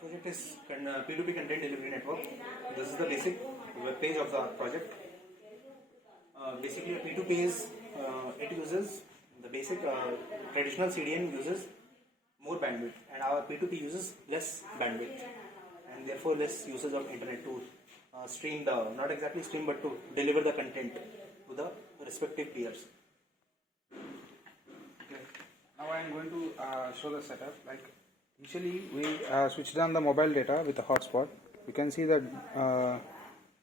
project is P2P content delivery network. This is the basic web page of the project. Basically, a P2P is it uses the basic traditional CDN uses more bandwidth, and our P2P uses less bandwidth, and therefore less usage of internet to stream the not exactly stream but to deliver the content to the respective peers. Okay. Now I am going to show the setup. Like initially we switched on the mobile data with the hotspot. You can see that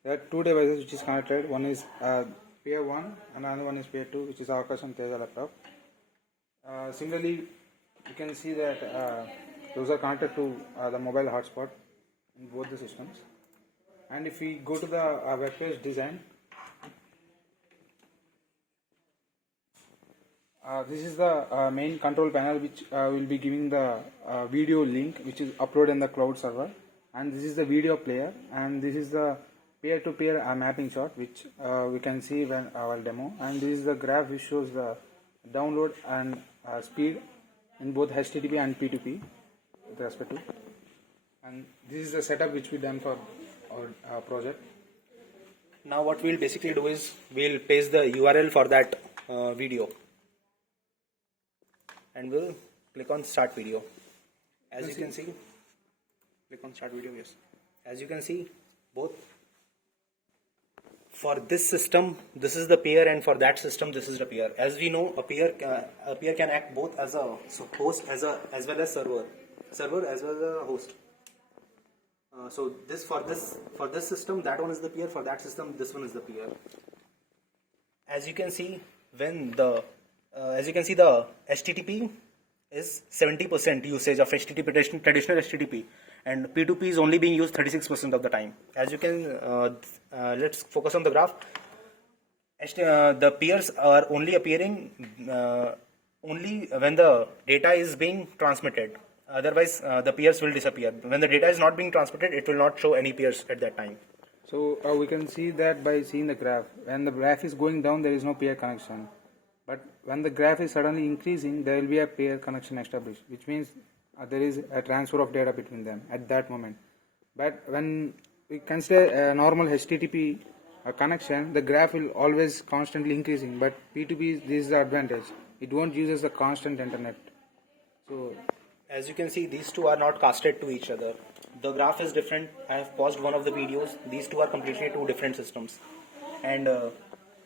there are two devices which is connected. One is pair 1 and another one is pair 2, which is Akash and Teja laptop. Similarly, you can see that those are connected to the mobile hotspot in both the systems. And if we go to the web page design, this is the main control panel, which will be giving the video link which is uploaded in the cloud server, and this is the video player, and this is the peer-to-peer mapping chart which we can see when our demo, and this is the graph which shows the download and speed in both HTTP and P2P with respect to, and this is the setup which we done for our project. Now what we'll basically do is we'll paste the URL for that video, and we'll click on start video. As you can see, click on start video. Yes, as you can see, both for this system this is the peer, and for that system this is the peer. As we know, a peer can act both as a host as well as server as well as a host. So this for this system, that one is the peer. For that system, this one is the peer. As you can see, when the the HTTP is 70% usage of HTTP, traditional HTTP, and P2P is only being used 36% of the time. As you can, let's focus on the graph. The peers are only appearing only when the data is being transmitted. Otherwise, the peers will disappear. When the data is not being transmitted, it will not show any peers at that time. So we can see that by seeing the graph. When the graph is going down, there is no peer connection. But when the graph is suddenly increasing, there will be a peer connection established, which means there is a transfer of data between them at that moment. But when we consider a normal HTTP connection, the graph will always constantly increasing. But P2P, this is the advantage. It won't use the constant internet. So, as you can see, these two are not casted to each other. The graph is different. I have paused one of the videos. These two are completely two different systems. And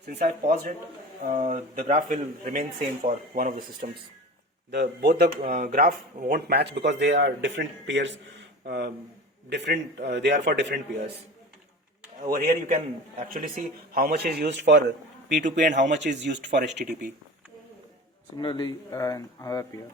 since I have paused it, the graph will remain same for one of the systems. Both the graph won't match because they are different peers. They are for different peers. Over here you can actually see how much is used for P2P and how much is used for HTTP. Similarly, another peer.